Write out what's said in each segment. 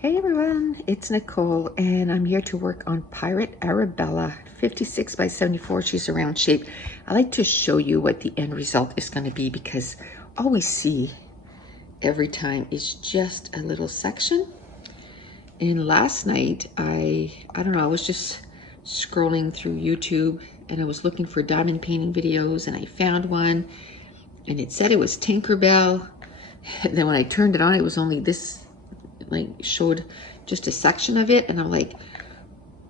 Hey everyone, it's Nicole and I'm here to work on Pirate Arabella 56 by 74. She's a round shape. I like to show you what the end result is going to be because all we see every time is just a little section. And last night I don't know, I was just scrolling through YouTube and I was looking for diamond painting videos and I found one and it said it was Tinkerbell. And then when I turned it on, it was only this, like, showed just a section of it, and I'm like,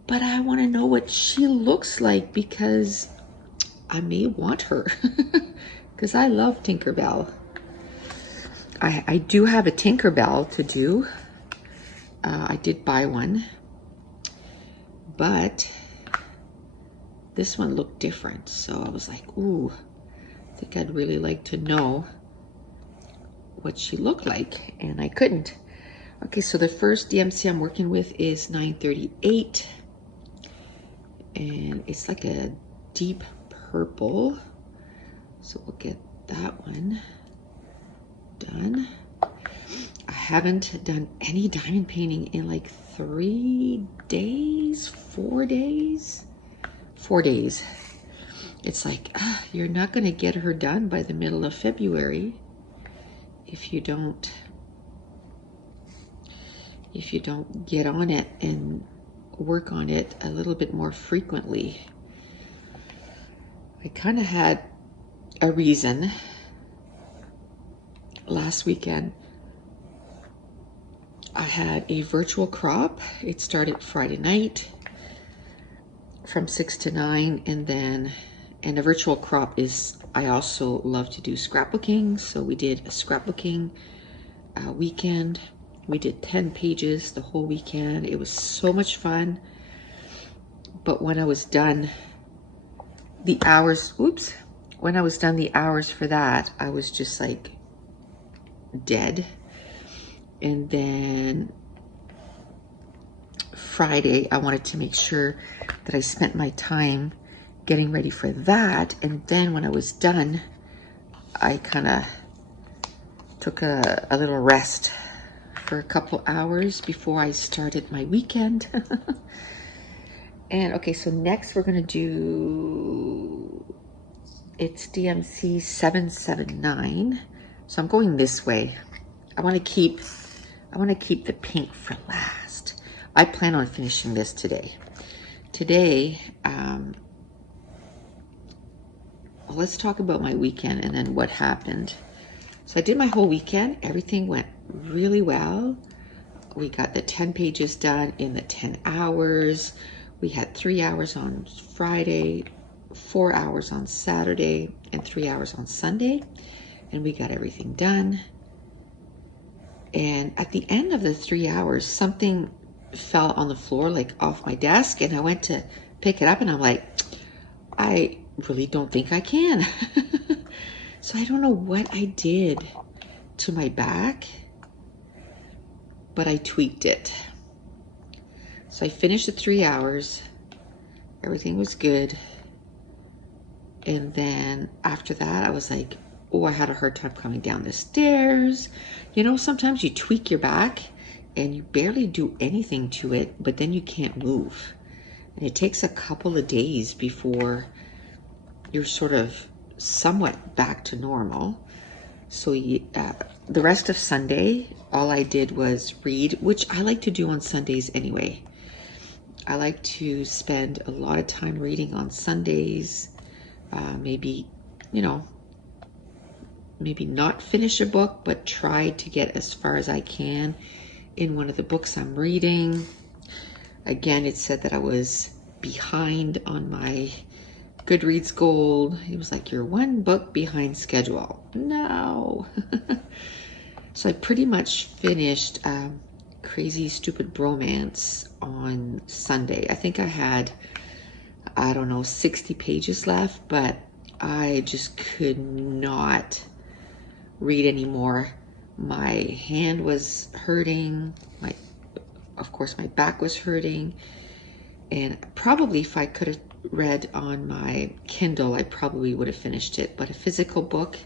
but I want to know what she looks like because I may want her because I love Tinkerbell. I do have a Tinkerbell to do. I did buy one, but this one looked different, so I was like, ooh, I think I'd really like to know what she looked like, and I couldn't. Okay, so the first DMC I'm working with is 938, and it's like a deep purple, so we'll get that one done. I haven't done any diamond painting in like 3 days, 4 days. 4 days. It's like, you're not gonna get her done by the middle of February if you don't get on it and work on it a little bit more frequently. I kind of had a reason last weekend. I had a virtual crop. It started Friday night from 6 to 9, and a virtual crop is, I also love to do scrapbooking, so we did a scrapbooking weekend. We did 10 pages the whole weekend. It was so much fun. But when I was done the hours, when I was done the hours for that, I was just like dead. And then Friday, I wanted to make sure that I spent my time getting ready for that. And then when I was done, I kind of took a little rest for a couple hours before I started my weekend. And okay, so next we're gonna do, it's DMC 779. So I'm going this way. I want to keep the pink for last. I plan on finishing this today. Well, let's talk about my weekend and then what happened. So I did my whole weekend. Everything went really well. We got the 10 pages done in the 10 hours. We had 3 hours on Friday, 4 hours on Saturday, and 3 hours on Sunday. And we got everything done. And at the end of the 3 hours, something fell on the floor, like off my desk, and I went to pick it up and I'm like, I really don't think I can. So I don't know what I did to my back, but I tweaked it. So I finished the 3 hours. Everything was good. And then after that, I was like, oh, I had a hard time coming down the stairs. You know, sometimes you tweak your back and you barely do anything to it, but then you can't move. And it takes a couple of days before you're sort of somewhat back to normal. So the rest of Sunday, all I did was read, which I like to do on Sundays anyway. I like to spend a lot of time reading on Sundays. Maybe, you know, maybe not finish a book, but try to get as far as I can in one of the books I'm reading. Again, it said that I was behind on my Goodreads goal. It was like, you're one book behind schedule. No. So I pretty much finished Crazy Stupid Bromance on Sunday. I think I had, I don't know, 60 pages left, but I just could not read anymore. My hand was hurting. Of course, my back was hurting. And probably if I could have read on my Kindle, I probably would have finished it. But a physical book,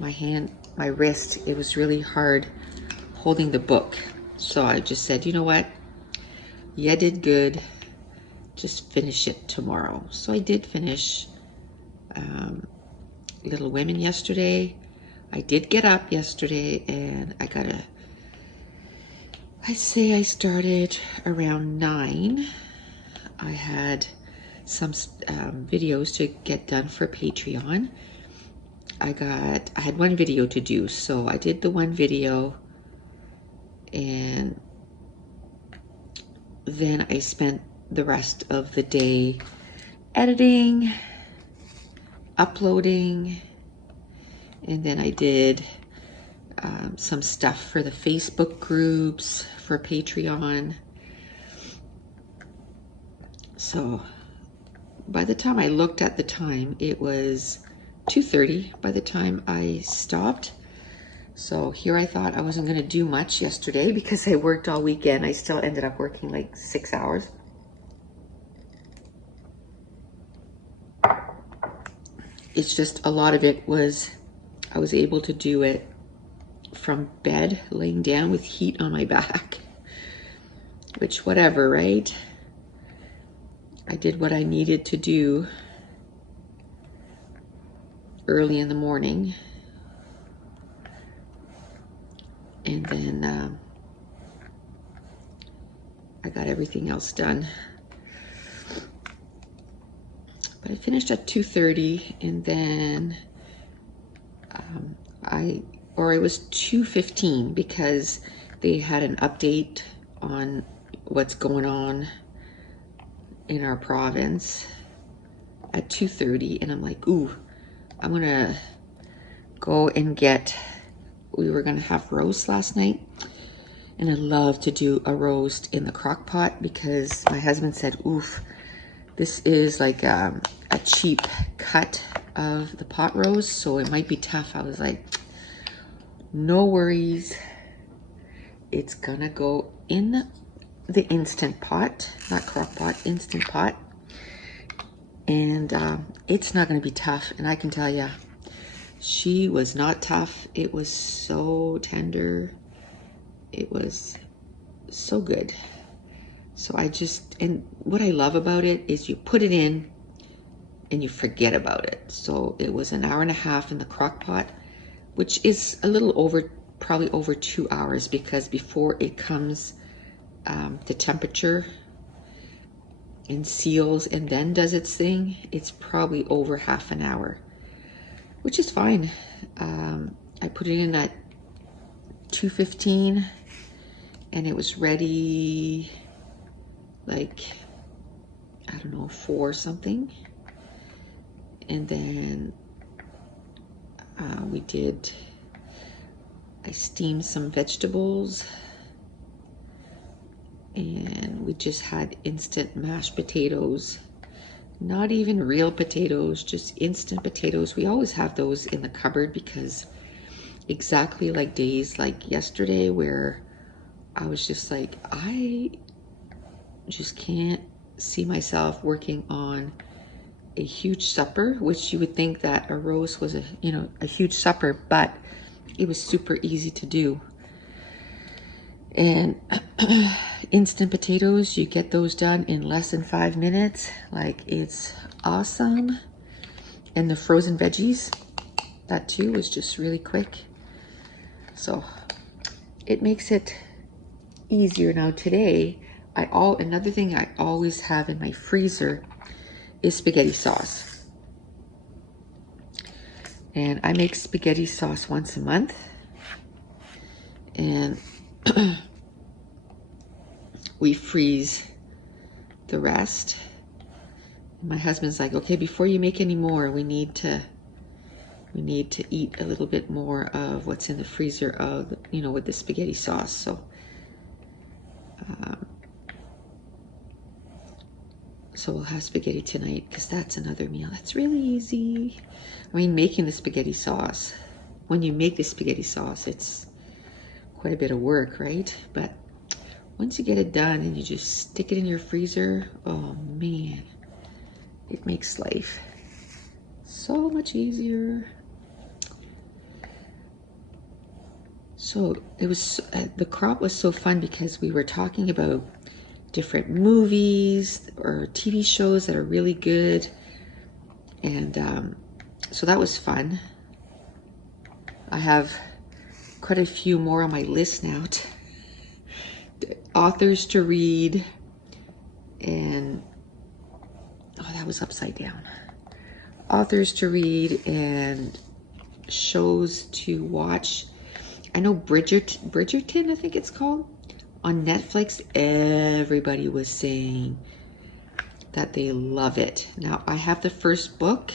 my hand, my wrist, it was really hard holding the book. So I just said, you know what? You did good. Just finish it tomorrow. So I did finish Little Women yesterday. I did get up yesterday and I say I started around 9. I had some videos to get done for Patreon. I had one video to do, so I did the one video, and then I spent the rest of the day editing, uploading, and then I did some stuff for the Facebook groups for Patreon. So by the time I looked at the time, it was 2:30 by the time I stopped. So here I thought I wasn't going to do much yesterday because I worked all weekend. I still ended up working like 6 hours. It's just a lot of it was, I was able to do it from bed, laying down with heat on my back, which whatever, right? I did what I needed to do early in the morning, and then I got everything else done. But I finished at 2:30, and then it was 2:15 because they had an update on what's going on in our province at 2:30, and I'm like, ooh, I'm gonna go and we were gonna have roast last night, and I love to do a roast in the crock pot because my husband said, oof, this is like a cheap cut of the pot roast, so it might be tough. I was like, no worries, it's gonna go in the Instant Pot, not crock pot, Instant Pot, and it's not gonna be tough. And I can tell you, she was not tough. It was so tender. It was so good. So and what I love about it is you put it in and you forget about it. So it was an hour and a half in the crock pot, which is a little over, probably over 2 hours, because before it comes to temperature and seals and then does its thing, it's probably over half an hour, which is fine. I put it in at 2:15 and it was ready like, I don't know, 4 something. And then I steamed some vegetables, and we just had instant mashed potatoes. Not even real potatoes, just instant potatoes. We always have those in the cupboard because exactly like days like yesterday where I was just like, I just can't see myself working on a huge supper, which you would think that a roast was a huge supper, but it was super easy to do. And instant potatoes, you get those done in less than 5 minutes. Like, it's awesome. And the frozen veggies, that too was just really quick. So it makes it easier. Now today, another thing I always have in my freezer is spaghetti sauce. And I make spaghetti sauce once a month. And we freeze the rest. My husband's like, okay, before you make any more, we need to eat a little bit more of what's in the freezer of, with the spaghetti sauce. So we'll have spaghetti tonight because that's another meal. That's really easy. I mean, making the spaghetti sauce, when you make the spaghetti sauce, it's quite a bit of work, right? But once you get it done and you just stick it in your freezer, oh man, it makes life so much easier. So it was, the crop was so fun because we were talking about different movies or TV shows that are really good. And so that was fun. I have quite a few more on my list now. Authors to read, and oh, that was upside down. Authors to read and shows to watch. I know Bridgerton, I think it's called, on Netflix. Everybody was saying that they love it. Now I have the first book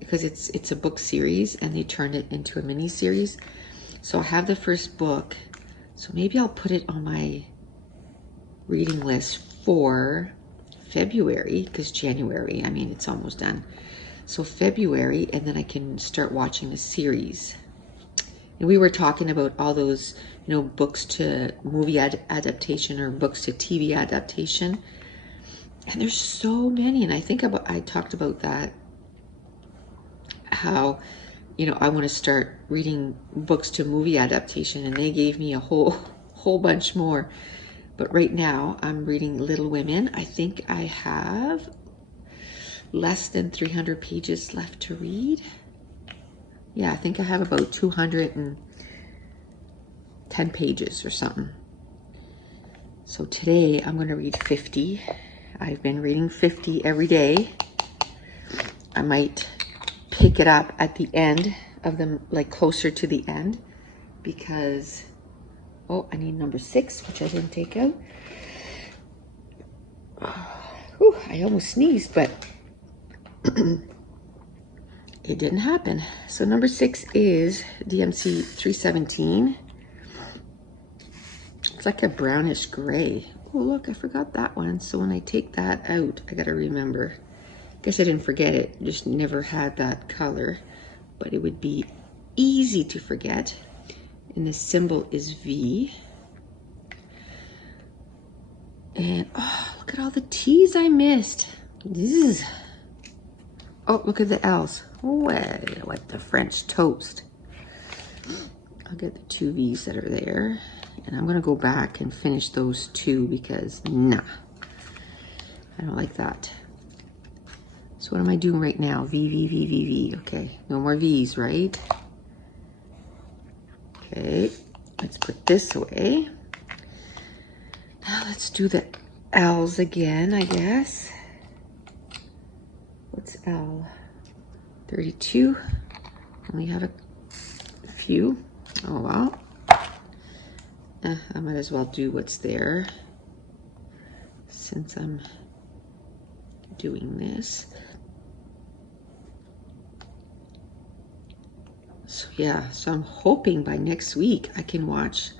because it's a book series and they turned it into a mini series. So I have the first book. So maybe I'll put it on my reading list for February, because January, I mean, it's almost done. So February, and then I can start watching the series. And we were talking about all those, you know, books to movie adaptation or books to TV adaptation. And there's so many. And I think I talked about that, how, you know, I want to start reading books to movie adaptation, and they gave me a whole bunch more. But right now I'm reading Little Women. I think I have less than 300 pages left to read. Yeah, I think I have about 210 pages or something. So today I'm going to read 50. I've been reading 50 every day. I might pick it up at the end of them, like closer to the end, because, oh, I need number 6, which I didn't take out. Whew, I almost sneezed, but it didn't happen. So number 6 is DMC 317. It's like a brownish gray. Oh, look, I forgot that one. So when I take that out, I gotta remember. Guess I didn't forget it, just never had that color, but it would be easy to forget. And the symbol is V. And oh, look at all the T's I missed. Zzz. Oh, look at the L's. Oh, I like the French toast. I'll get the 2 V's that are there. And I'm gonna go back and finish those 2 because nah, I don't like that. So what am I doing right now? V. Okay, no more V's, right? Okay, let's put this away. Now let's do the L's again, I guess. What's L? 32. Only have a few. Oh well. I might as well do what's there since I'm doing this. So yeah, so I'm hoping by next week I can watch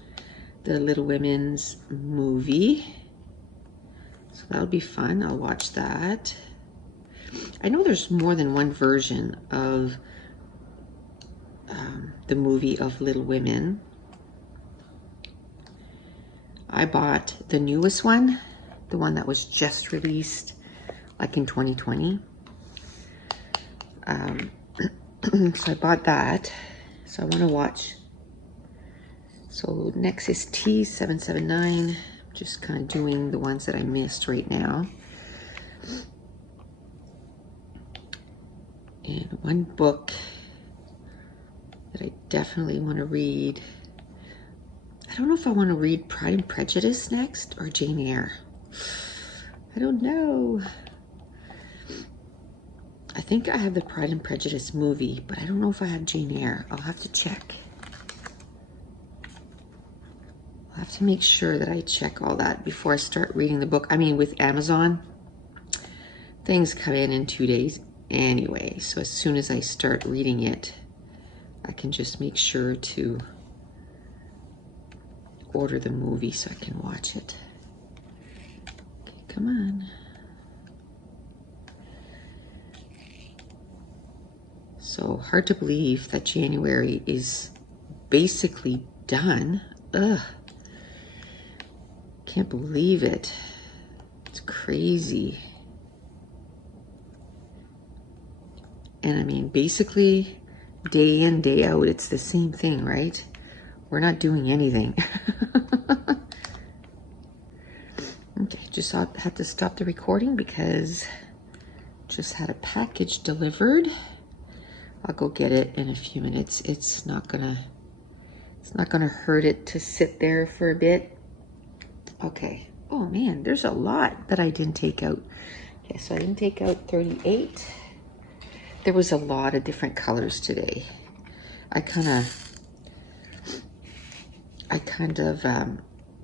the Little Women's movie. So that'll be fun. I'll watch that. I know there's more than one version of the movie of Little Women. I bought the newest one, the one that was just released like in 2020. So I bought that. So I want to watch. So next is T779. Just kind of doing the ones that I missed right now. And one book that I definitely want to read. I don't know if I want to read Pride and Prejudice next or Jane Eyre. I don't know. I think I have the Pride and Prejudice movie, but I don't know if I have Jane Eyre. I'll have to check. I'll have to make sure that I check all that before I start reading the book. I mean, with Amazon, things come in 2 days anyway. So as soon as I start reading it, I can just make sure to order the movie so I can watch it. Okay, come on. So hard to believe that January is basically done. Ugh. Can't believe it. It's crazy. And I mean, basically, day in, day out, it's the same thing, right? we're not doing anything. Okay, just had to stop the recording because just had a package delivered. I'll go get it in a few minutes. It's not gonna hurt it to sit there for a bit. Okay. Oh man, there's a lot that I didn't take out. Okay, so I didn't take out 38. There was a lot of different colors today. I kind of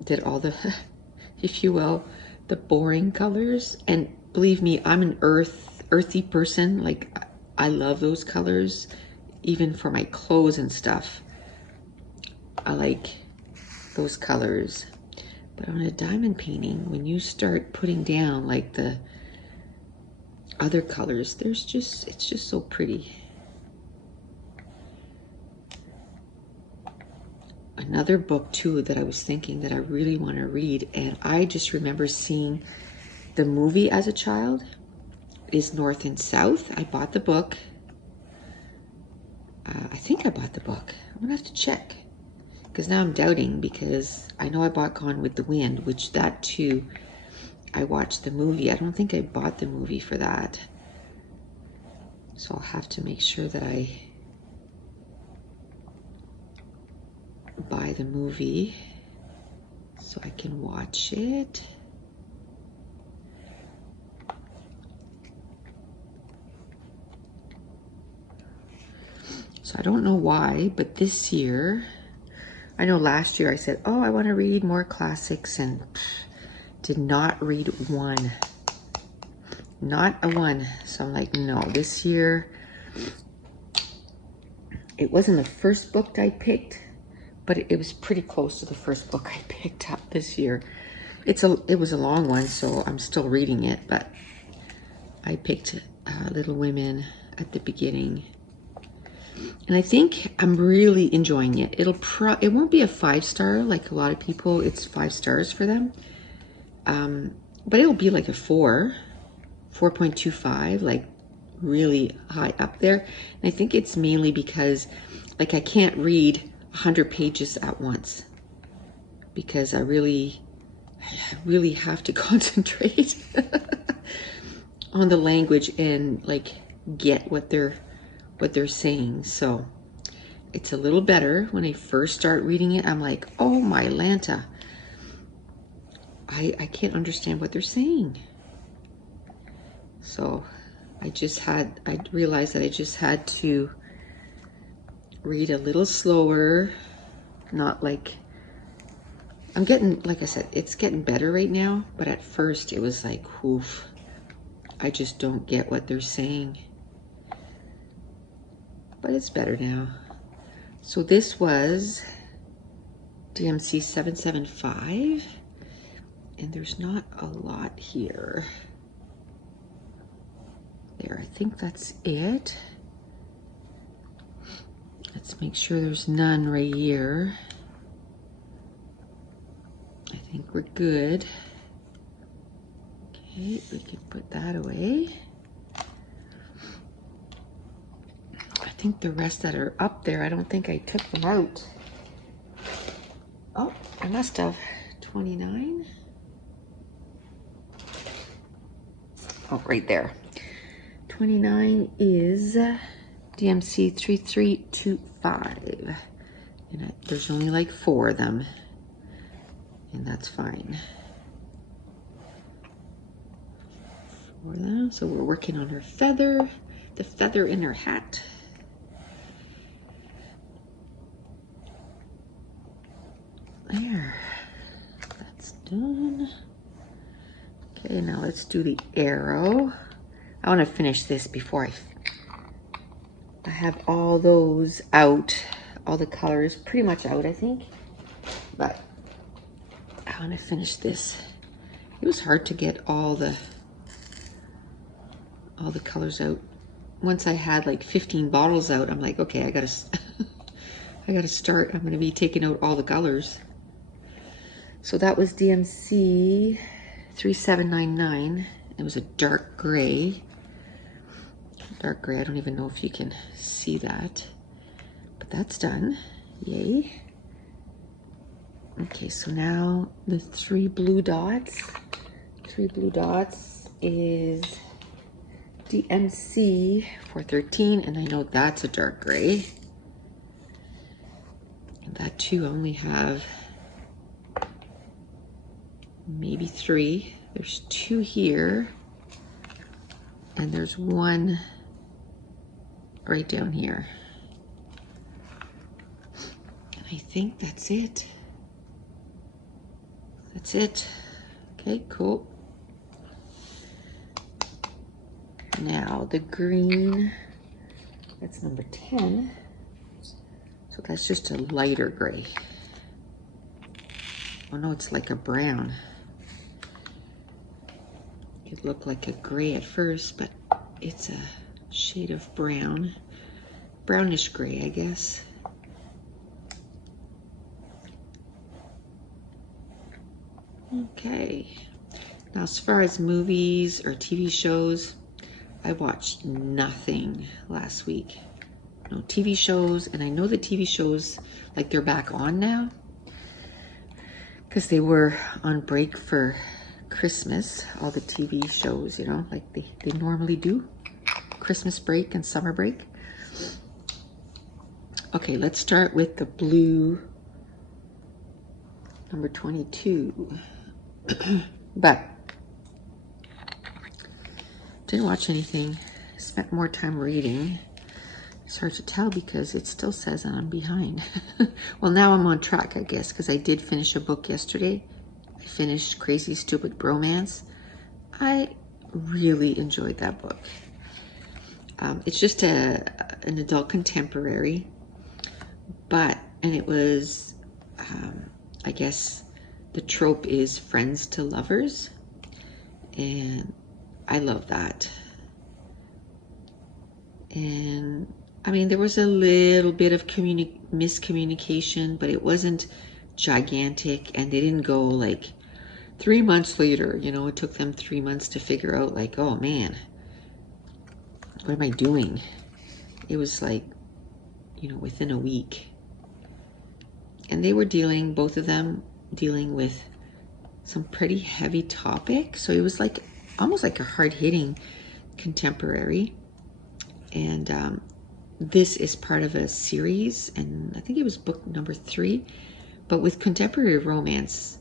did all the, if you will, the boring colors. And believe me, I'm an earthy person. Like, I love those colors, even for my clothes and stuff. I like those colors. But on a diamond painting, when you start putting down like the other colors, it's just so pretty. Another book too that I was thinking that I really want to read, and I just remember seeing the movie as a child, is North and South. I bought the book. I think I bought the book. I'm gonna have to check, because now I'm doubting, because I know I bought Gone with the Wind, which that too, I watched the movie. I don't think I bought the movie for that. So I'll have to make sure that I buy the movie so I can watch it. So I don't know why, but this year, I know last year I said, oh, I want to read more classics, and did not read one. Not a one. So I'm like, no, this year, it wasn't the first book I picked, but it was pretty close to the first book I picked up this year. It was a long one, so I'm still reading it, but I picked Little Women at the beginning. And I think I'm really enjoying it. It won't be a 5-star like a lot of people. It's 5 stars for them. But it'll be like a 4.25, like really high up there. And I think it's mainly because like I can't read 100 pages at once, because I really have to concentrate on the language and like get what they're saying. So it's a little better. When I first start reading it, I'm like, oh my Lanta, I can't understand what they're saying. So I realized that I just had to read a little slower, not like, I'm getting, like I said, it's getting better right now, but at first it was like, oof, I just don't get what they're saying. But it's better now. So this was DMC 775, and there's not a lot here. There, I think that's it. Let's make sure there's none right here. I think we're good. Okay, we can put that away. I think the rest that are up there, I don't think I took them out. Oh, I must have. 29. Oh, right there. 29 is DMC 3325. And there's only like 4 of them. And that's fine. 4 of them. So we're working on her feather. The feather in her hat. There. That's done. Okay, now let's do the arrow. I want to finish this before I have all those out. All the colors pretty much out, I think. But I want to finish this. It was hard to get all the colors out. Once I had like 15 bottles out, I'm like, okay, I gotta start. I'm gonna be taking out all the colors. So that was DMC 3799. It was a dark gray. Dark gray, I don't even know if you can see that. But that's done. Yay. Okay, so now the 3 blue dots. 3 blue dots is DMC 413, and I know that's a dark gray. And that too, I only have maybe 3. There's 2 here, and there's 1 right down here. And I think that's it. That's it. Okay, cool. Now the green, that's number 10. So that's just a lighter gray. Oh no, it's like a brown. It looked like a gray at first, but it's a shade of brown. Brownish gray, I guess. Okay. Now as far as movies or TV shows, I watched nothing last week. No TV shows, and I know the TV shows, like, they're back on now because they were on break for Christmas, all the TV shows, you know, like they normally do. Christmas break and summer break. Okay, let's start with the blue, number 22. But didn't watch anything. Spent more time reading. It's hard to tell because it still says that I'm behind. Well, now I'm on track, I guess, because I did finish a book yesterday. I finished Crazy Stupid Bromance. I really enjoyed that book. It's just an adult contemporary, and it was, I guess the trope is friends to lovers, and I love that. And I mean, there was a little bit of miscommunication, but it wasn't gigantic, and they didn't go like 3 months later, you know, it took them 3 months to figure out, like, oh man, what am I doing? It was like, you know, within a week. And they were both of them dealing with some pretty heavy topic. So it was like almost like a hard-hitting contemporary. And this is part of a series, and I think it was book number 3. But with contemporary romance,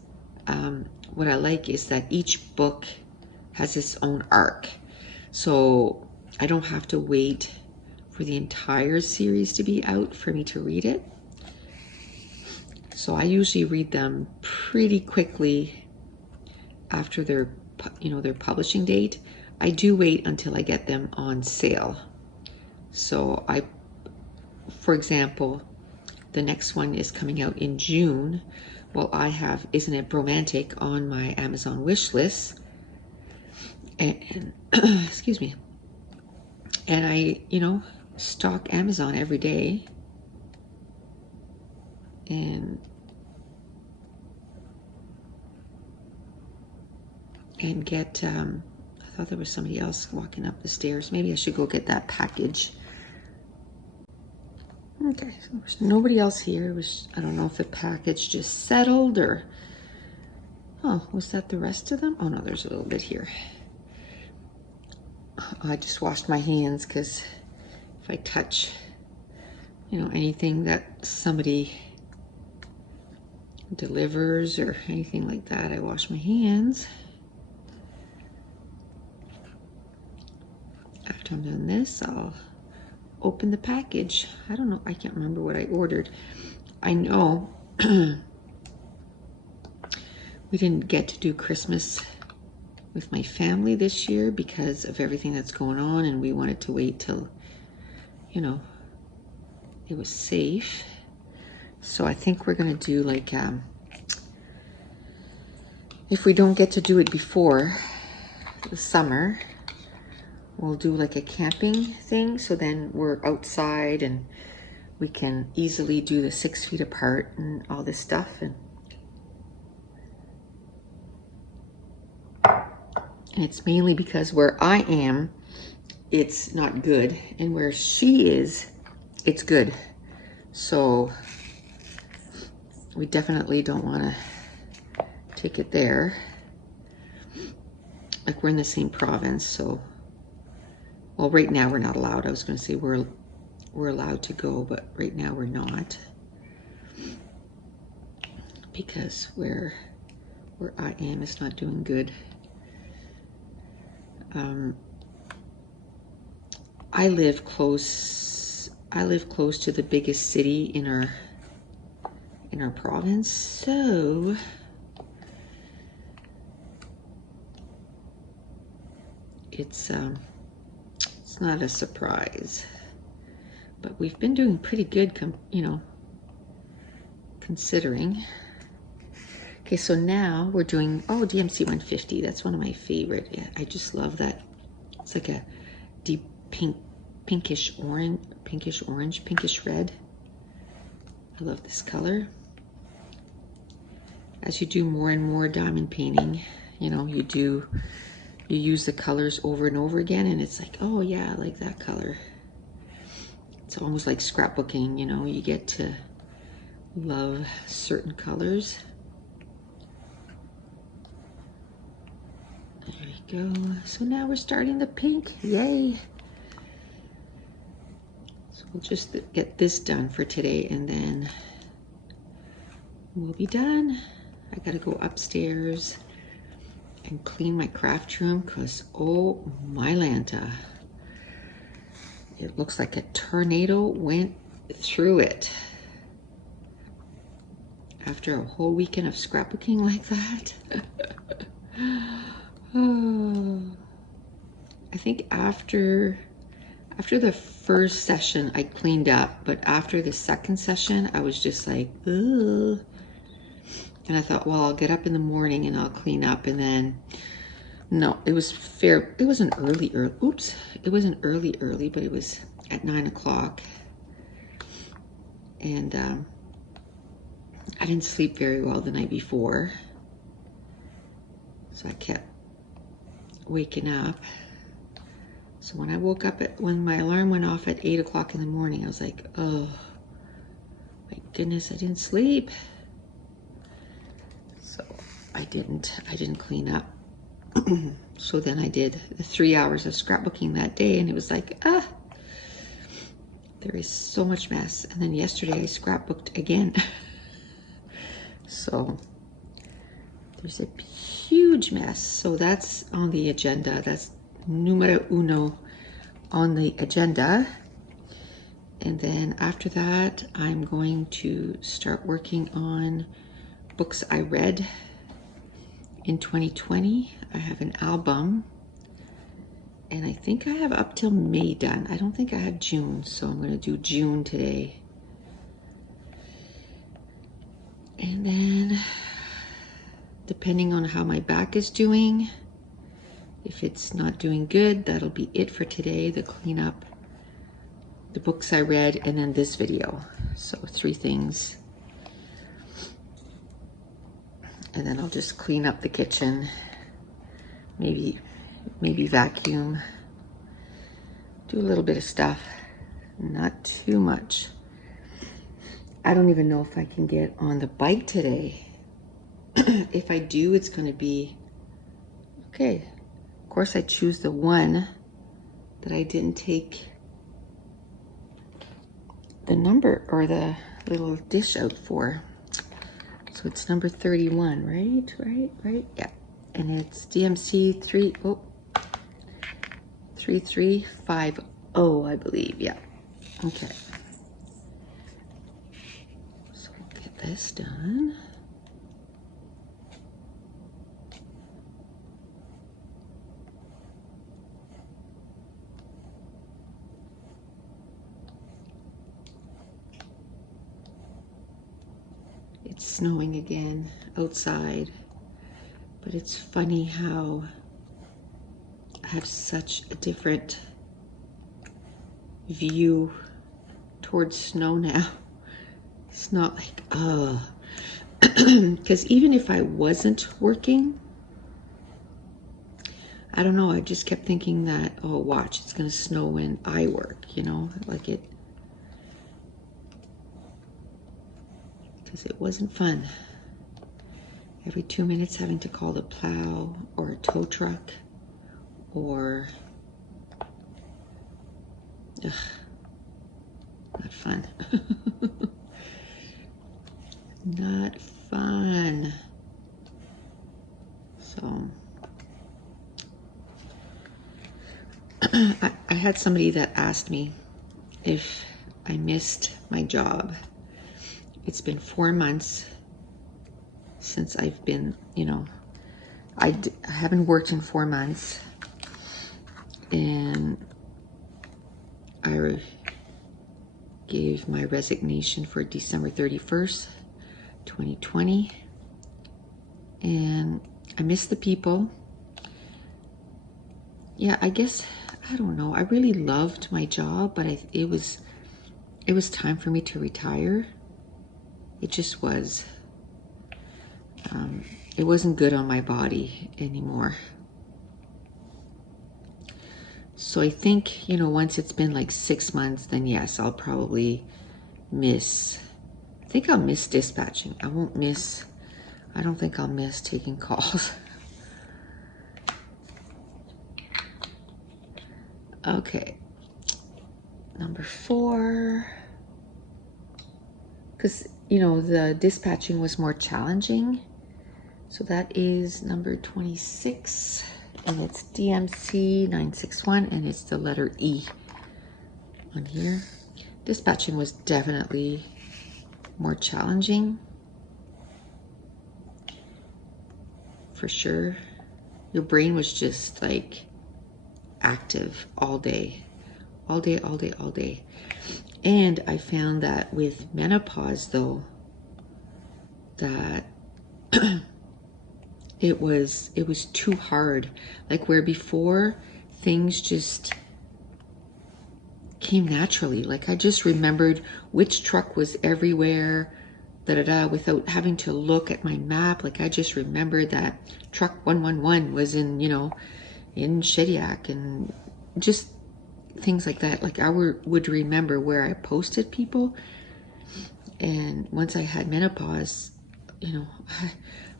what I like is that each book has its own arc. So I don't have to wait for the entire series to be out for me to read it. So I usually read them pretty quickly after their publishing date. I do wait until I get them on sale. So for example, the next one is coming out in June. Well, I have Isn't It Bromantic on my Amazon wish list. And excuse me. And I, stock Amazon every day. And get, I thought there was somebody else walking up the stairs. Maybe I should go get that package. Okay, so there's nobody else here. It was, I don't know if the package just settled or, oh, was that the rest of them? Oh no, there's a little bit here. I just washed my hands because if I touch, anything that somebody delivers or anything like that, I wash my hands. After I'm done this, I'll open the package. I don't know, I can't remember what I ordered. I know we didn't get to do Christmas with my family this year because of everything that's going on, and we wanted to wait till, it was safe. So I think we're gonna do like, if we don't get to do it before the summer, we'll do like a camping thing. So then we're outside and we can easily do the 6 feet apart and all this stuff. And it's mainly because where I am, it's not good. And where she is, it's good. So we definitely don't want to take it there. Like we're in the same province, so, well, right now we're not allowed. I was going to say we're allowed to go, but right now we're not, because where I am is not doing good. I live close to the biggest city in our province, so it's not a surprise. But we've been doing pretty good, considering. Okay, so now we're doing, DMC 150. That's one of my favorite. Yeah, I just love that. It's like a deep pinkish orange, pinkish red. I love this color. As you do more and more diamond painting, you use the colors over and over again, and it's like, oh yeah, I like that color. It's almost like scrapbooking, you get to love certain colors. There we go. So now we're starting the pink. Yay. So we'll just get this done for today, and then we'll be done. I gotta go upstairs and clean my craft room, because oh my Lanta, it looks like a tornado went through it. After a whole weekend of scrapbooking like that. Oh, I think after the first session I cleaned up, but after the second session I was just like, ugh. And I thought, well, I'll get up in the morning and I'll clean up, and then no, it was fair. It wasn't early. Oops, it wasn't early, but it was at 9 o'clock, and I didn't sleep very well the night before, so I kept waking up. So when I woke up when my alarm went off at 8 o'clock in the morning, I was like, oh my goodness, I didn't sleep. So I didn't clean up. So then I did the 3 hours of scrapbooking that day, and it was like, there is so much mess. And then yesterday I scrapbooked again. So there's a huge mess. So that's on the agenda. That's numero uno on the agenda. And then after that, I'm going to start working on books I read in 2020. I have an album, and I think I have up till May done. I don't think I have June, so I'm going to do June today. And then, depending on how my back is doing, if it's not doing good, that'll be it for today. The cleanup, the books I read, and then this video. So 3 things. And then I'll just clean up the kitchen, maybe vacuum, do a little bit of stuff, not too much. I don't even know if I can get on the bike today. If I do, it's going to be okay. Of course, I choose the one that I didn't take the number or the little dish out for. So it's number 31, right? Yeah. And it's DMC 3350, I believe. Yeah. Okay. So we'll get this done. It's snowing again outside, but it's funny how I have such a different view towards snow now. It's not like, because even if I wasn't working, I don't know, I just kept thinking that, oh, watch, it's going to snow when I work, like it. because it wasn't fun. Every 2 minutes having to call the plow or a tow truck or, ugh, not fun. Not fun. So I had somebody that asked me if I missed my job. It's been 4 months since I've been, I haven't worked in 4 months, and I gave my resignation for December 31st, 2020, and I miss the people. Yeah, I guess, I don't know, I really loved my job, but it was time for me to retire. It just was. It wasn't good on my body anymore. So I think, once it's been like 6 months, then yes, I'll probably miss. I think I'll miss dispatching. I don't think I'll miss taking calls. Okay. Number 4. Because, the dispatching was more challenging. So that is number 26. And it's DMC 961, and it's the letter E on here. Dispatching was definitely more challenging, for sure. Your brain was just like active all day. All day, all day, all day. And I found that with menopause, though, that it was too hard. Like where before things just came naturally. Like I just remembered which truck was everywhere, without having to look at my map. Like I just remembered that truck 111 was in, in Shediac, and just things like that. Like I would remember where I posted people. And once I had menopause, I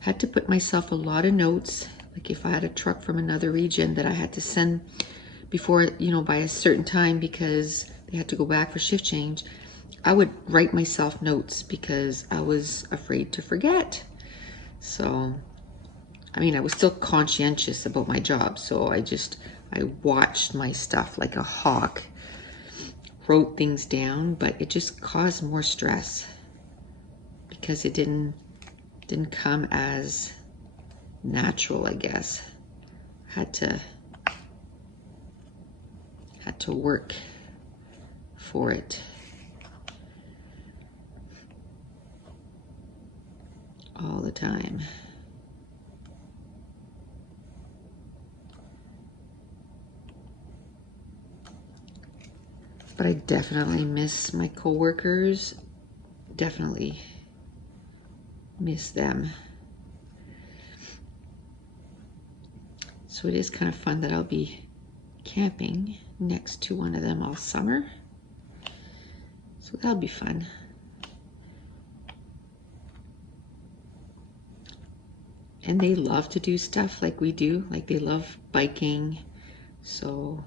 had to put myself a lot of notes. Like if I had a truck from another region that I had to send before, by a certain time because they had to go back for shift change, I would write myself notes because I was afraid to forget. So, I was still conscientious about my job. So I watched my stuff like a hawk, wrote things down, but it just caused more stress because it didn't come as natural, I guess. Had to work for it. All the time. But I definitely miss my coworkers. Definitely miss them. So it is kind of fun that I'll be camping next to one of them all summer. So that'll be fun. And they love to do stuff like we do. Like they love biking. So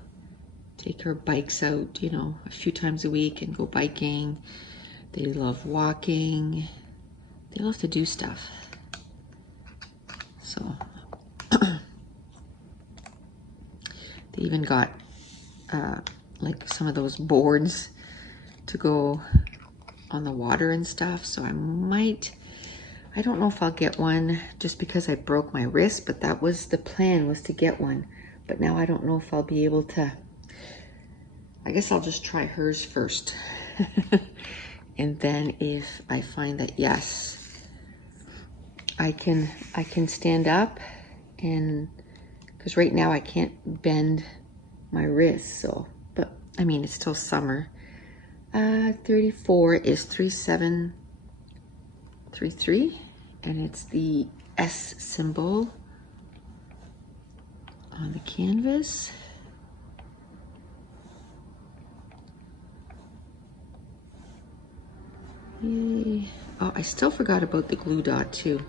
take our bikes out, a few times a week and go biking. They love walking. They love to do stuff. So they even got like some of those boards to go on the water and stuff. So I don't know if I'll get one just because I broke my wrist, but that was the plan, was to get one. But now I don't know if I'll be able to. I guess I'll just try hers first. And then if I find that, yes, I can stand up, and because right now I can't bend my wrist. So, but it's still summer. 34 is 3733, and it's the S symbol on the canvas. Yay. Oh, I still forgot about the glue dot too.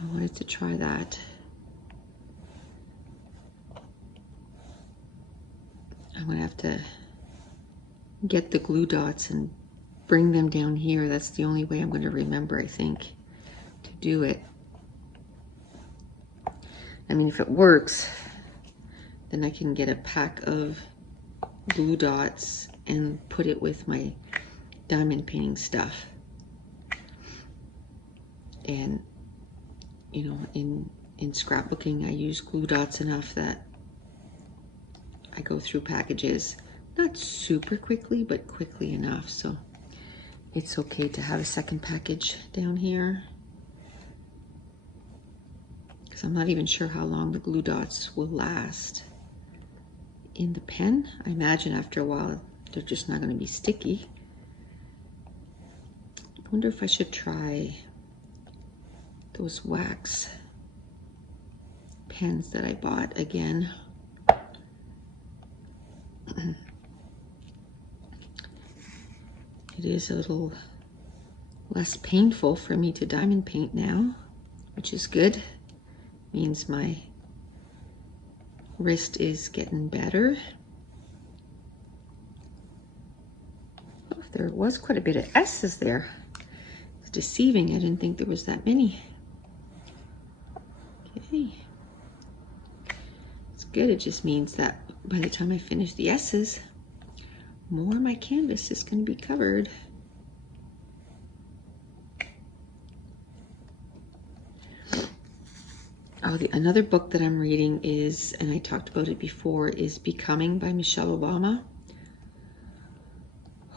I wanted to try that. I'm gonna have to get the glue dots and bring them down here. That's the only way I'm gonna remember, I think, to do it. I mean, if it works, then I can get a pack of glue dots and put it with my diamond painting stuff. And, you know, in scrapbooking, I use glue dots enough that I go through packages, not super quickly, but quickly enough. So it's okay to have a second package down here. Because I'm not even sure how long the glue dots will last in the pen. I imagine after a while, they're just not going to be sticky. I wonder if I should try those wax pens that I bought again. It is a little less painful for me to diamond paint now, which is good. Means my wrist is getting better. Oh, there was quite a bit of S's there. It's deceiving. I didn't think there was that many. Okay. It's good. It just means that by the time I finish the S's, more of my canvas is going to be covered. Oh, another book that I'm reading is, and I talked about it before, is Becoming by Michelle Obama.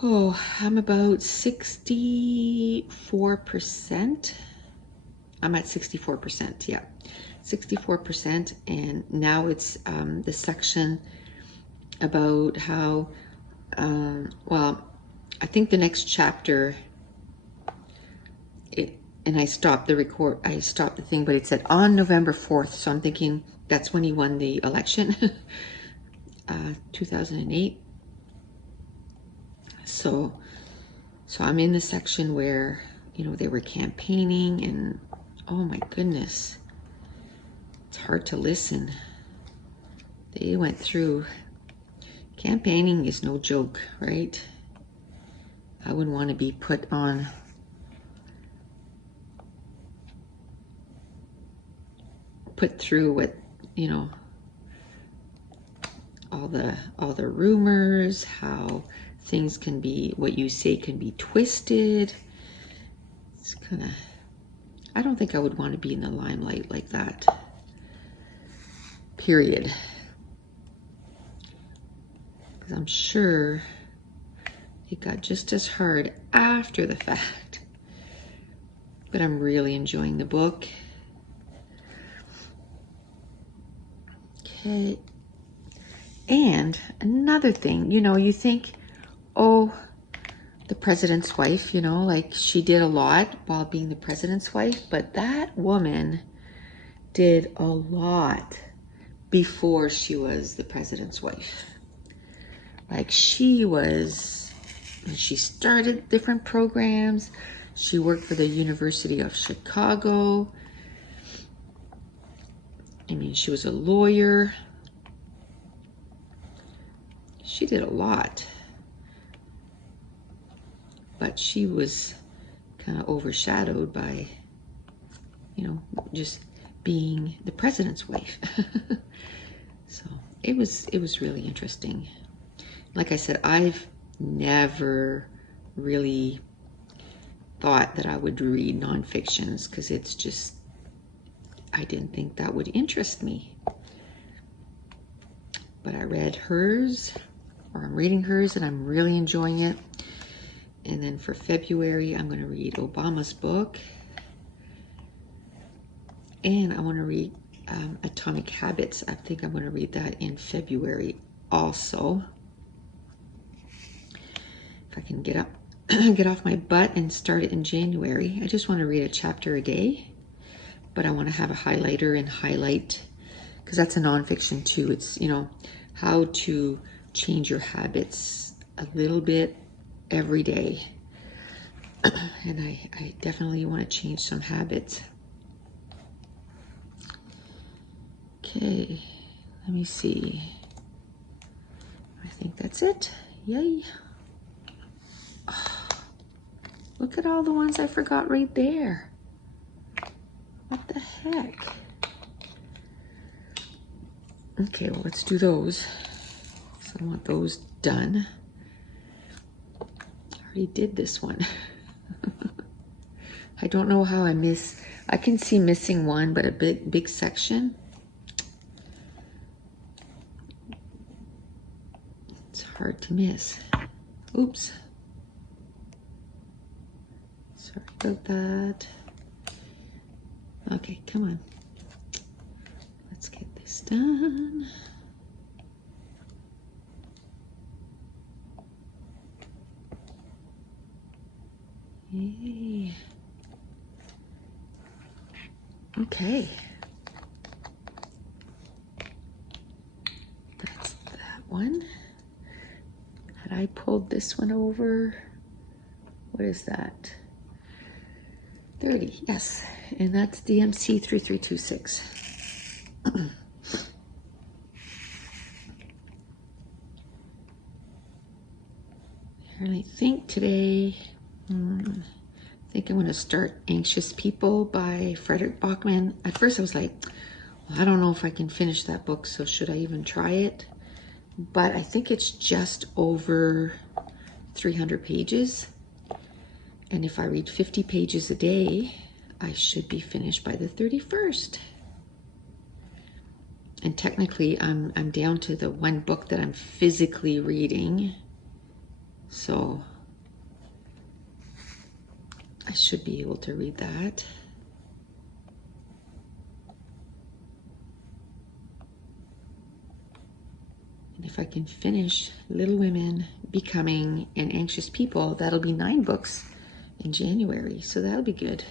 Oh, I'm about 64%. I'm at 64%, yeah. 64%, and now it's the section about how, well, I think the next chapter, and I stopped the thing, but it said on November 4th, so I'm thinking that's when he won the election, 2008. So I'm in the section where, you know, they were campaigning, and oh my goodness, it's hard to listen. They went through, campaigning is no joke, right? I wouldn't want to be put through what, you know, all the rumors, how things can be, what you say can be twisted. It's kind of, I don't think I would want to be in the limelight like that, period. Because I'm sure it got just as hard after the fact. But I'm really enjoying the book. Okay. And another thing, you know, you think, oh, the president's wife, you know, like she did a lot while being the president's wife, but that woman did a lot before she was the president's wife. Like she started different programs. She worked for the University of Chicago. I mean, she was a lawyer. She did a lot. But she was kind of overshadowed by, you know, just being the president's wife. So it was really interesting. Like I said, I've never really thought that I would read nonfictions because it's just, I didn't think that would interest me. But I read hers, or I'm reading hers, and I'm really enjoying it. And then for February, I'm going to read Obama's book. And I want to read Atomic Habits. I think I'm going to read that in February also. If I can get off my butt and start it in January. I just want to read a chapter a day. But I want to have a highlighter and highlight, because that's a nonfiction too. It's, you know, how to change your habits a little bit every day. And I definitely want to change some habits. Okay, let me see. I think that's it. Yay. Oh, look at all the ones I forgot right there. What the heck? Okay, well, let's do those. So I want those done. I already did this one. I don't know how I can see missing one, but a big section. It's hard to miss. Oops. Sorry about that. Okay, come on. Let's get this done. Yay. Okay. That's that one. Had I pulled this one over? What is that? 30, yes. And that's DMC 3326. And I think today, I think I'm going to start Anxious People by Frederick Bachman. At first I was like, well, I don't know if I can finish that book, so should I even try it? But I think it's just over 300 pages. And if I read 50 pages a day, I should be finished by the 31st. And technically I'm down to the one book that I'm physically reading. So I should be able to read that. And if I can finish Little Women, Becoming, and Anxious People, that'll be 9 books in January. So that'll be good.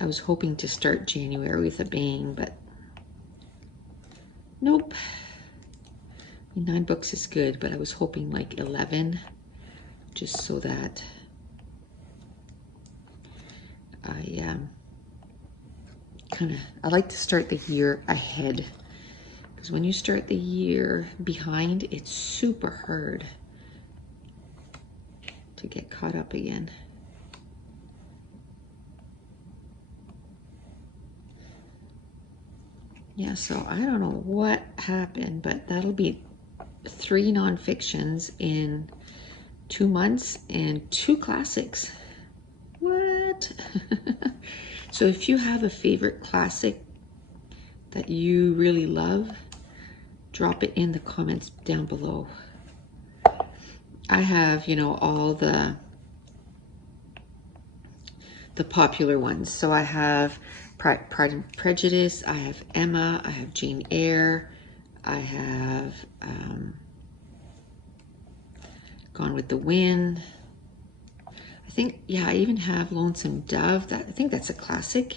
I was hoping to start January with a bang, but nope. 9 books is good, but I was hoping like 11, just so that I like to start the year ahead, because when you start the year behind, it's super hard to get caught up again. Yeah, so I don't know what happened, but that'll be 3 nonfictions in 2 months and 2 classics. What? So if you have a favorite classic that you really love, drop it in the comments down below. I have, all the popular ones. So I have Pride and Prejudice, I have Emma, I have Jane Eyre, I have Gone with the Wind. I even have Lonesome Dove. I think that's a classic.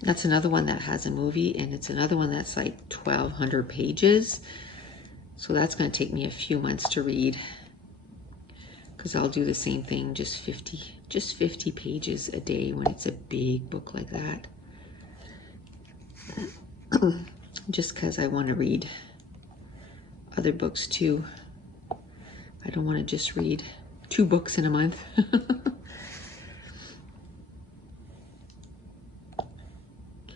That's another one that has a movie, and it's another one that's like 1,200 pages. So that's going to take me a few months to read, because I'll do the same thing, just 50 pages a day when it's a big book like that. Just because I want to read other books too. I don't want to just read 2 books in a month.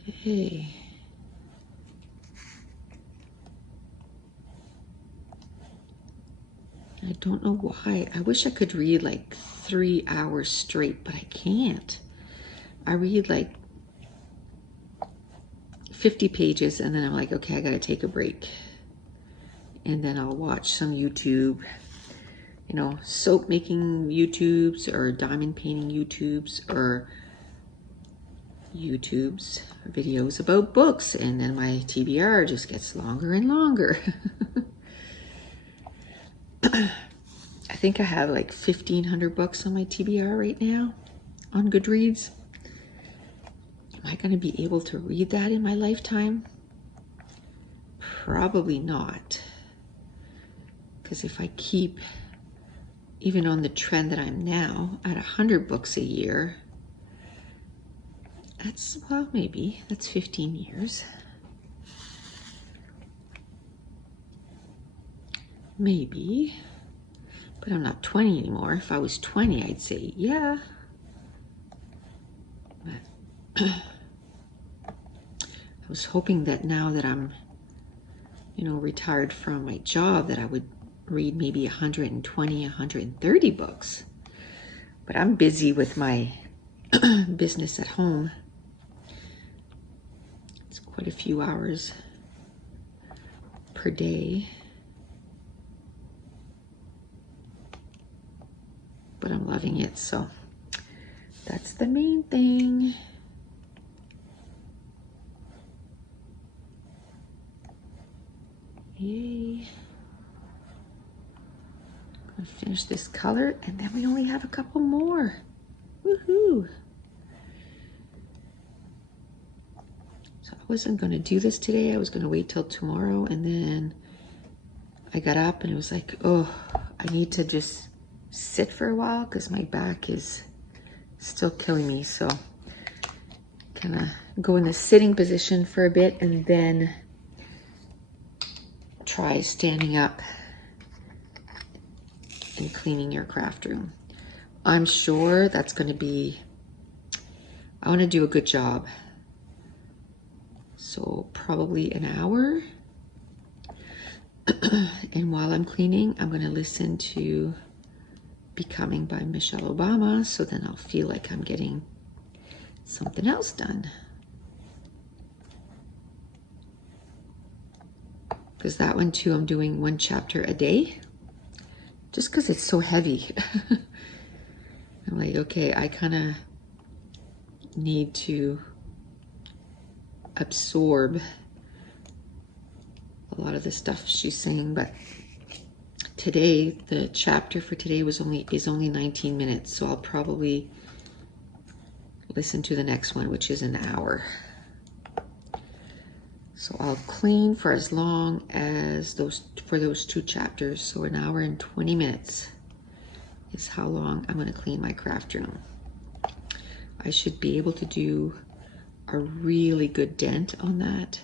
Okay. I don't know why. I wish I could read like 3 hours straight, but I can't. I read like 50 pages and then I'm like, okay, I gotta take a break. And then I'll watch some YouTube, soap making YouTubes or diamond painting YouTubes or YouTube's videos about books, and then my TBR just gets longer and longer. I think I have like 1,500 books on my TBR right now on Goodreads. Am I going to be able to read that in my lifetime? Probably not. Because if I keep even on the trend that I'm now at 100 books a year, that's, well, maybe that's 15 years. Maybe, but I'm not 20 anymore. If I was 20, I'd say, yeah. But I was hoping that now that I'm, you know, retired from my job, that I would read maybe 120, 130 books. But I'm busy with my business at home. It's quite a few hours per day. But I'm loving it, so that's the main thing. Yay. I'm gonna finish this color, and then we only have a couple more. Woohoo! So I wasn't gonna do this today. I was gonna wait till tomorrow, and then I got up and it was like, oh, I need to just sit for a while because my back is still killing me. So kind of go in the sitting position for a bit and then try standing up and cleaning your craft room. I'm sure that's going to be, I want to do a good job. So probably an hour. And while I'm cleaning, I'm going to listen to Becoming by Michelle Obama, so then I'll feel like I'm getting something else done. Because that one too, I'm doing 1 chapter a day, just because it's so heavy. I'm like, okay, I kind of need to absorb a lot of the stuff she's saying, but today, the chapter for today is only 19 minutes, so I'll probably listen to the next one, which is an hour. So I'll clean for as long as those 2 chapters. So an hour and 20 minutes is how long I'm going to clean my craft room. I should be able to do a really good dent on that.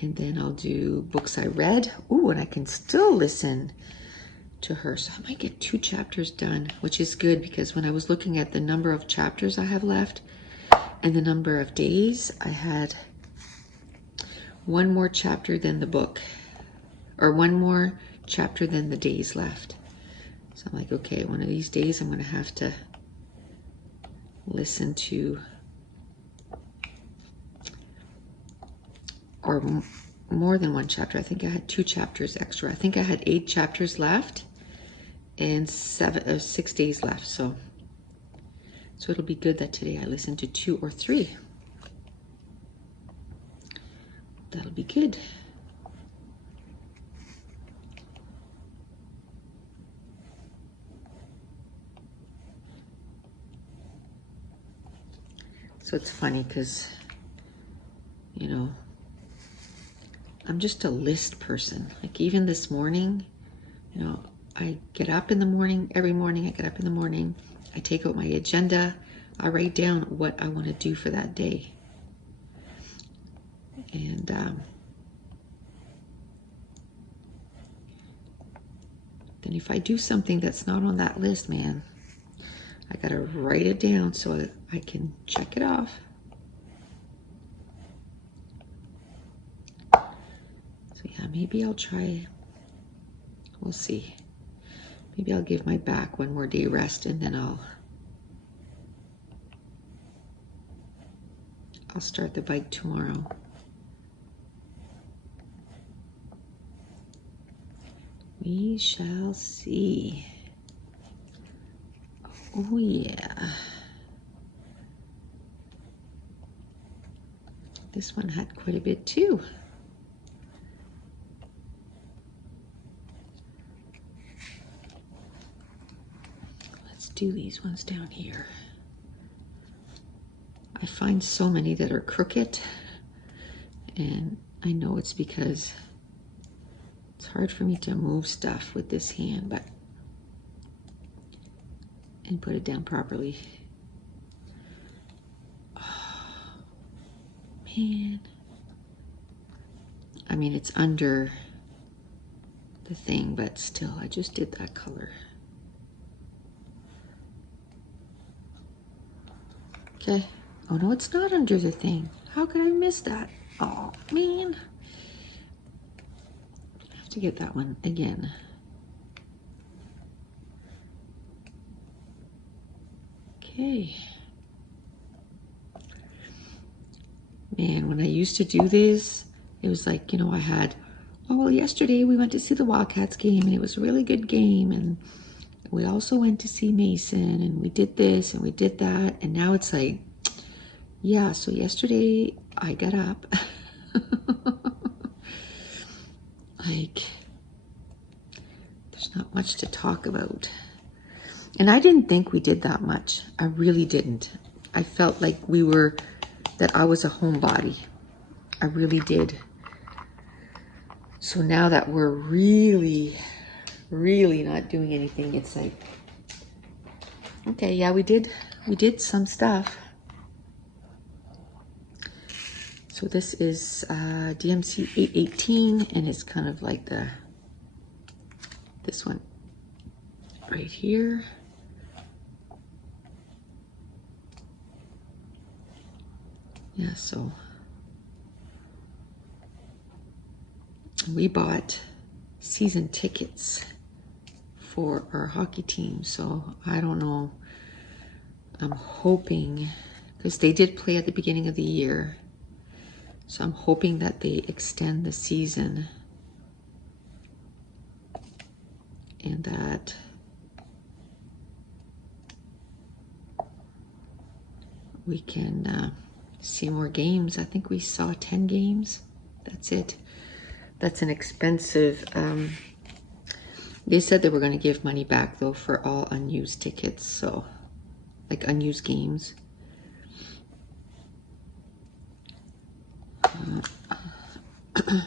And then I'll do books I read. Ooh, and I can still listen to her. So I might get 2 chapters done, which is good because when I was looking at the number of chapters I have left and the number of days, I had 1 more chapter than the book, or 1 more chapter than the days left. So I'm like, okay, one of these days I'm going to have to listen to, or more than 1 chapter. I think I had 2 chapters extra. I think I had 8 chapters left and 6 days left. So it'll be good that today I listen to 2 or 3. That'll be good. So it's funny because, you know, I'm just a list person. Like even this morning, you know, I get up in the morning, every morning I get up in the morning, I take out my agenda, I write down what I want to do for that day. And then if I do something that's not on that list, man, I gotta write it down so I can check it off. So yeah, maybe I'll try, we'll see. Maybe I'll give my back 1 more day rest and then I'll start the bike tomorrow. We shall see. Oh yeah. This one had quite a bit too. Let's do these ones down here. I find so many that are crooked, and I know it's because it's hard for me to move stuff with this hand, but and put it down properly. Oh, man. I mean, it's under the thing, but still, I just did that color. Okay. Oh no, it's not under the thing. How could I miss that? Oh man. I have to get that one again. Okay. Man, when I used to do this, it was like, you know, I had, oh, well, yesterday we went to see the Wildcats game and it was a really good game. And we also went to see Mason and we did this and we did that. And now it's like, yeah, so yesterday I got up. Like, there's not much to talk about. And I didn't think we did that much. I really didn't. I felt like that I was a homebody. I really did. So now that we're really, really not doing anything, it's like, okay, yeah, we did some stuff. So this is DMC 818, and it's kind of like this one right here. Yeah, so we bought season tickets for our hockey team, so I don't know. I'm hoping, because they did play at the beginning of the year, so I'm hoping that they extend the season and that we can see more games. I think we saw 10 games. That's it. That's an expensive, they said they were going to give money back though for all unused tickets, so like unused games. I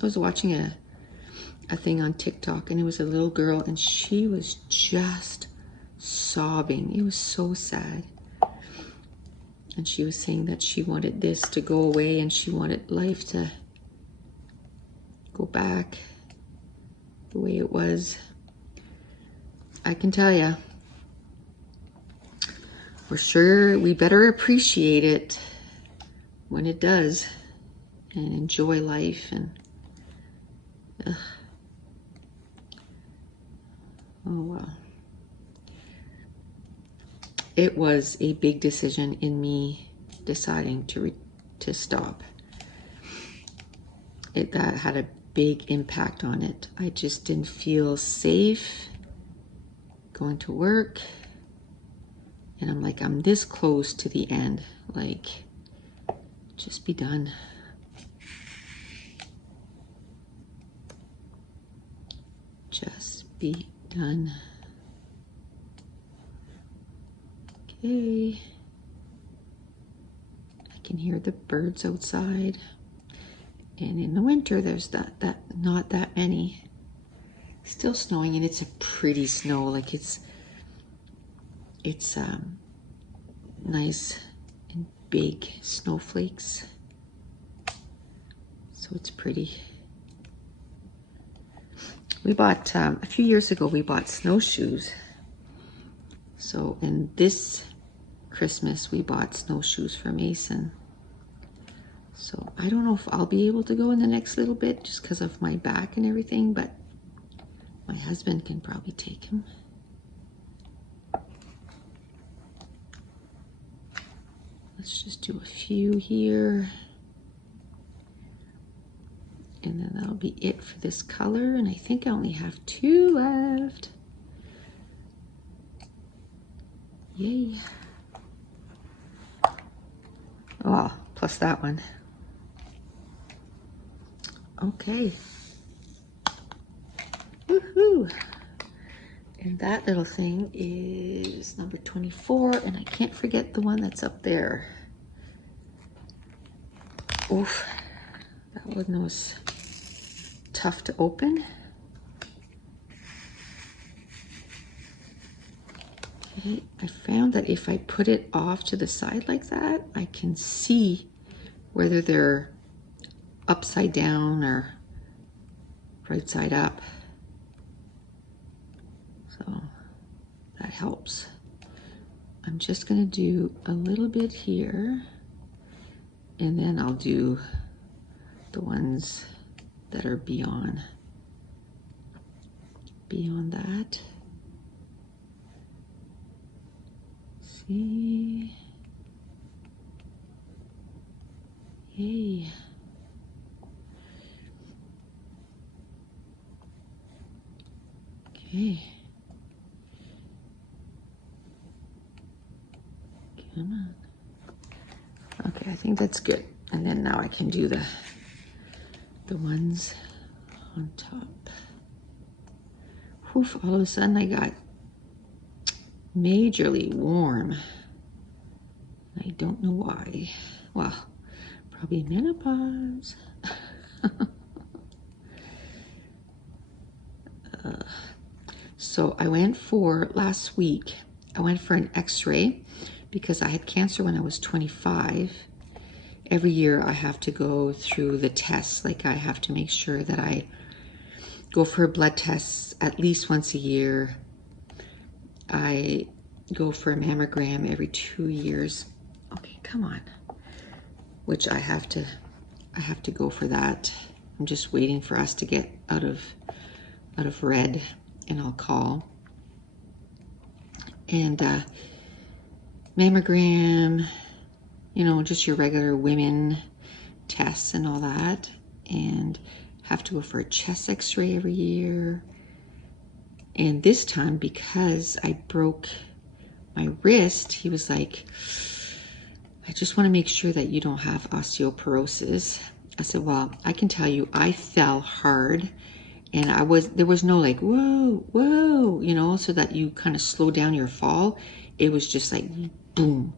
was watching a thing on TikTok, and it was a little girl, and she was just sobbing. It was so sad. And she was saying that she wanted this to go away, and she wanted life to go back the way it was. I can tell you, for sure, we better appreciate it when it does, and enjoy life. And oh well, it was a big decision in me deciding to stop. That had a big impact on it. I just didn't feel safe going to work, and I'm like, I'm this close to the end, like, just be done. Just be done. Okay. I can hear the birds outside. And in the winter, there's not that many. Still snowing, and it's a pretty snow. Like it's nice and big snowflakes. So it's pretty. We bought, a few years ago, we bought snowshoes. So in this Christmas, we bought snowshoes for Mason. So I don't know if I'll be able to go in the next little bit just because of my back and everything, but my husband can probably take him. Let's just do a few here. And then that'll be it for this color. And I think I only have 2 left. Yay. Oh, plus that one. Okay. Woohoo! And that little thing is number 24, and I can't forget the one that's up there. Oof, that one was tough to open. Okay, I found that if I put it off to the side like that, I can see whether they're upside down or right side up. So that helps. I'm just gonna do a little bit here, and then I'll do the ones that are beyond that. See? Yay. Okay. Come on. Okay, I think that's good. And then now I can do the ones on top. Oof, all of a sudden I got majorly warm. I don't know why. Well, probably menopause. So I went for, last week, I went for an x-ray because I had cancer when I was 25. Every year I have to go through the tests. Like I have to make sure that I go for blood tests at least once a year. I go for a mammogram every 2 years. Okay, come on. Which I have to go for that. I'm just waiting for us to get out of red, and I'll call. And mammogram, you know, just your regular women tests and all that. And have to go for a chest x-ray every year. And this time, because I broke my wrist, he was like, I just want to make sure that you don't have osteoporosis. I said, well, I can tell you, I fell hard, and there was no like, whoa, whoa, you know, so that you kind of slow down your fall. It was just like, boom.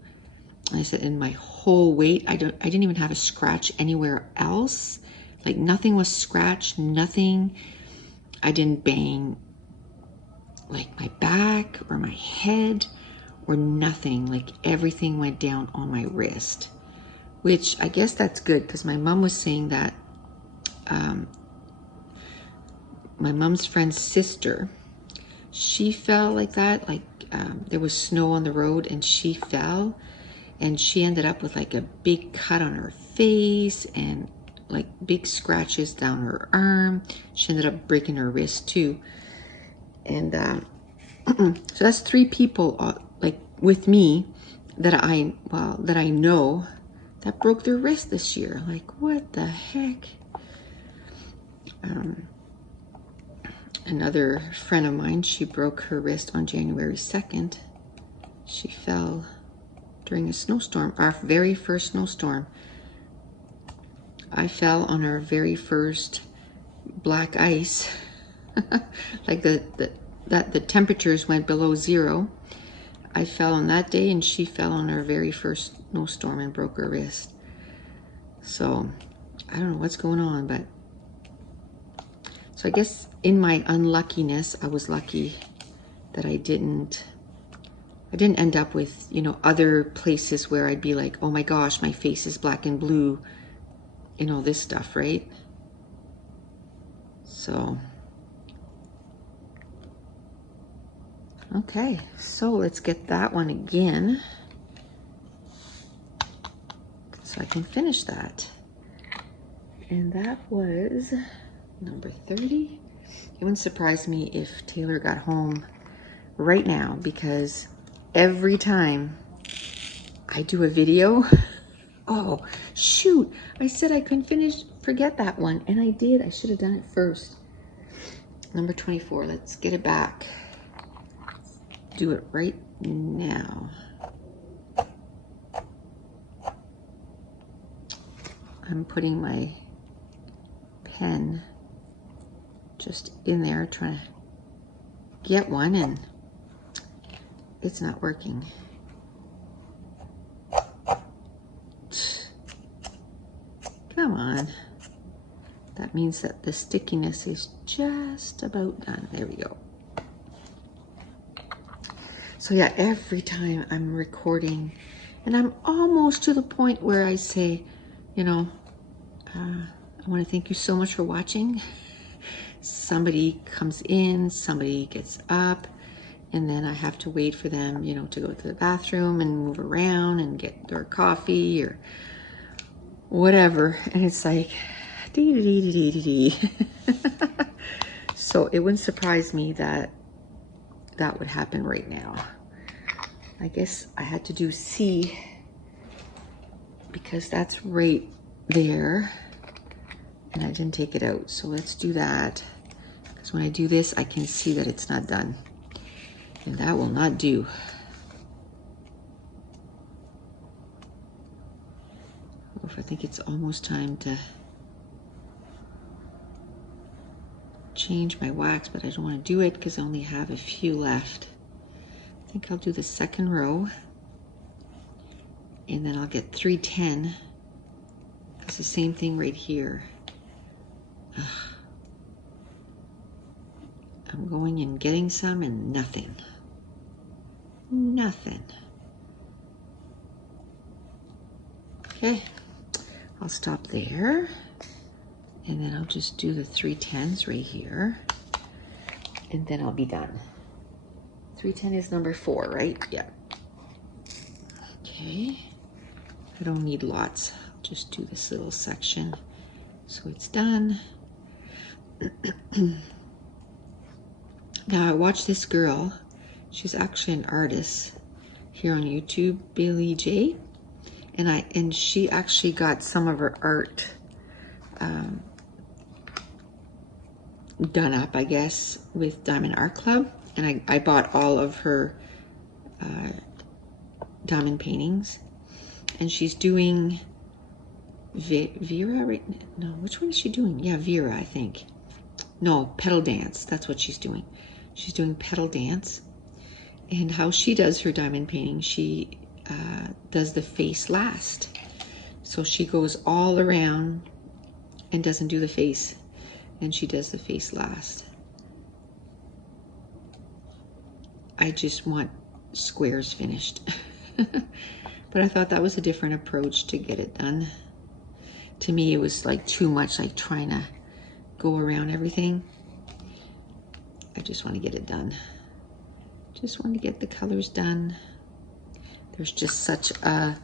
And I said, and my whole weight, I didn't even have a scratch anywhere else. Like nothing was scratched, nothing. I didn't bang like my back or my head or nothing. Like everything went down on my wrist, which I guess that's good because my mom was saying that my mom's friend's sister, she fell like that. Like there was snow on the road and she fell, and she ended up with like a big cut on her face and like big scratches down her arm. She ended up breaking her wrist too. And so that's 3 people like with me that I know that broke their wrist this year. Like what the heck? Another friend of mine, she broke her wrist on January 2nd. She fell during a snowstorm, our very first snowstorm. I fell on our very first black ice. Like the temperatures went below 0. I fell on that day, and she fell on her very first snowstorm and broke her wrist. So I don't know what's going on, but so I guess in my unluckiness, I was lucky that I didn't end up with, you know, other places where I'd be like, oh my gosh, my face is black and blue, you know, this stuff, right? So okay, so let's get that one again so I can finish that. And that was number 30. It wouldn't surprise me if Taylor got home right now, because every time I do a video, oh shoot, I said I couldn't forget that one, and I did. I should have done it first. Number 24, let's get it back. Do it right now. I'm putting my pen just in there trying to get one, and it's not working. Come on. That means that the stickiness is just about done. There we go. So yeah, every time I'm recording, and I'm almost to the point where I say, you know, I want to thank you so much for watching. Somebody comes in, somebody gets up, and then I have to wait for them, you know, to go to the bathroom and move around and get their coffee or whatever. And it's like, dee dee dee dee dee dee. So it wouldn't surprise me that that would happen right now. I guess I had to do C because that's right there and I didn't take it out. So let's do that, because when I do this, I can see that it's not done, and that will not do. I think it's almost time to change my wax, but I don't want to do it because I only have a few left. I think I'll do the second row, and then I'll get 310. It's the same thing right here. Ugh. I'm going and getting some and nothing. Nothing. Okay, I'll stop there, and then I'll just do the 310s right here, and then I'll be done. 310 is number 4, right? Yeah. Okay, I don't need lots. I'll just do this little section so it's done. Now I watched this girl. She's actually an artist here on YouTube, Bailey J. And she actually got some of her art done up, I guess, with Diamond Art Club. And I bought all of her diamond paintings. And she's doing Vera, right? No, which one is she doing? Yeah, Vera, I think. No, Petal Dance. That's what she's doing. She's doing Petal Dance. And how she does her diamond painting, she does the face last. So she goes all around and doesn't do the face, and she does the face last. I just want squares finished. But I thought that was a different approach to get it done. To me, it was like too much, like trying to go around everything. I just want to get it done. Just want to get the colors done. There's just such a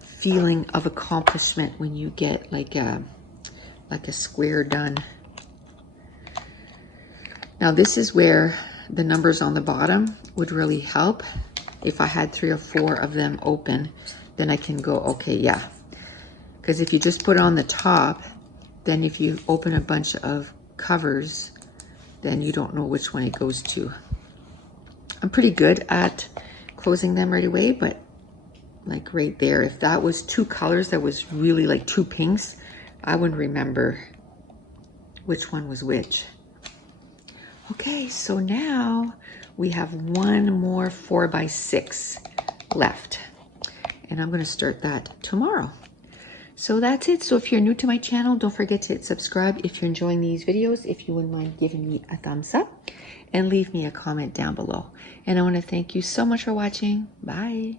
feeling of accomplishment when you get like a square done. Now this is where the numbers on the bottom would really help. If I had 3 or 4 of them open, then I can go, okay, yeah. Because if you just put it on the top, then if you open a bunch of covers, then you don't know which one it goes to. I'm pretty good at closing them right away, but like right there, if that was 2 colors that was really like 2 pinks, I wouldn't remember which one was which. Okay, so now we have 1 more 4x6 left, and I'm going to start that tomorrow. So that's it. So if you're new to my channel, don't forget to hit subscribe if you're enjoying these videos. If you wouldn't mind giving me a thumbs up and leave me a comment down below. And I want to thank you so much for watching. Bye.